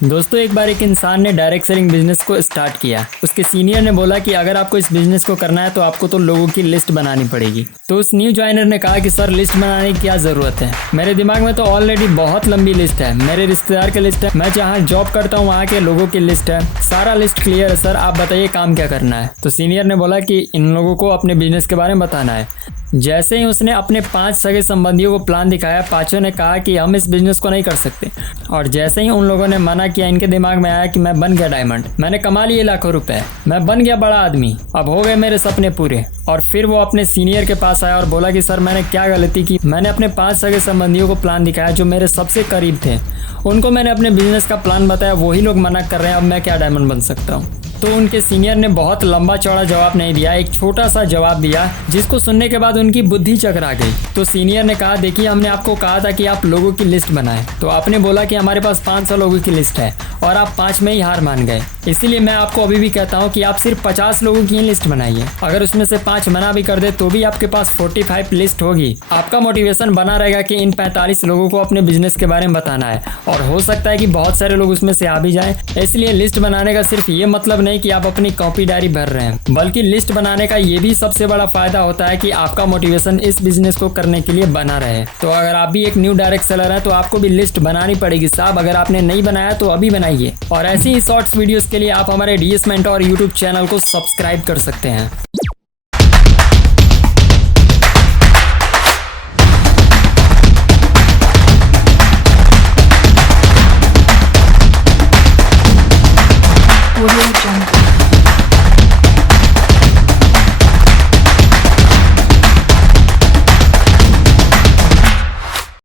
दोस्तों एक बार एक इंसान ने डायरेक्ट सेलिंग बिजनेस को स्टार्ट किया। उसके सीनियर ने बोला कि अगर आपको इस बिजनेस को करना है तो आपको तो लोगों की लिस्ट बनानी पड़ेगी। तो उस न्यू ज्वाइनर ने कहा कि सर लिस्ट बनाने की क्या ज़रूरत है, मेरे दिमाग में तो ऑलरेडी बहुत लंबी लिस्ट है, मेरे रिश्तेदार की लिस्ट है, मैं जहाँ जॉब करता हूँ वहाँ के लोगों की लिस्ट है, सारा लिस्ट क्लियर है सर, आप बताइए काम क्या करना है। तो सीनियर ने बोला कि इन लोगों को अपने बिजनेस के बारे में बताना है। जैसे ही उसने अपने 5 सगे संबंधियों को प्लान दिखाया, पांचों ने कहा कि हम इस बिजनेस को नहीं कर सकते। और जैसे ही उन लोगों ने मना किया, इनके दिमाग में आया कि मैं बन गया डायमंड, मैंने कमा लिए लाखों रुपए, मैं बन गया बड़ा आदमी, अब हो गए मेरे सपने पूरे। और फिर वो अपने सीनियर के पास आया और बोला कि सर मैंने क्या गलती की, मैंने अपने 5 सगे संबंधियों को प्लान दिखाया जो मेरे सबसे करीब थे, उनको मैंने अपने बिजनेस का प्लान बताया, वही लोग मना कर रहे हैं, अब मैं क्या डायमंड बन सकता हूँ। तो उनके सीनियर ने बहुत लंबा चौड़ा जवाब नहीं दिया, एक छोटा सा जवाब दिया जिसको सुनने के बाद उनकी बुद्धि चकरा गई। तो सीनियर ने कहा, देखिए हमने आपको कहा था कि आप लोगों की लिस्ट बनाएं, तो आपने बोला कि हमारे पास 500 लोगों की लिस्ट है और आप 5 में ही हार मान गए। इसीलिए मैं आपको अभी भी कहता हूँ कि आप सिर्फ 50 लोगों की ही लिस्ट बनाइए। अगर उसमें से 5 मना भी कर दे तो भी आपके पास 45 लिस्ट होगी। आपका मोटिवेशन बना रहेगा कि इन 45 लोगों को अपने बिजनेस के बारे में बताना है, और हो सकता है कि बहुत सारे लोग उसमें से आ भी जाएं। इसलिए लिस्ट बनाने का सिर्फ ये मतलब नहीं कि आप अपनी कॉपी डायरी भर रहे हैं, बल्कि लिस्ट बनाने का ये भी सबसे बड़ा फायदा होता है कि आपका मोटिवेशन इस बिजनेस को करने के लिए बना रहे। तो अगर आप भी एक न्यू डायरेक्ट सेलर हैं तो आपको भी लिस्ट बनानी पड़ेगी साहब। अगर आपने नहीं बनाया तो अभी बनाइए। और ऐसी ही शॉर्ट्स वीडियोस के लिए आप हमारे डीएस मेंटोर यूट्यूब चैनल को सब्सक्राइब कर सकते हैं।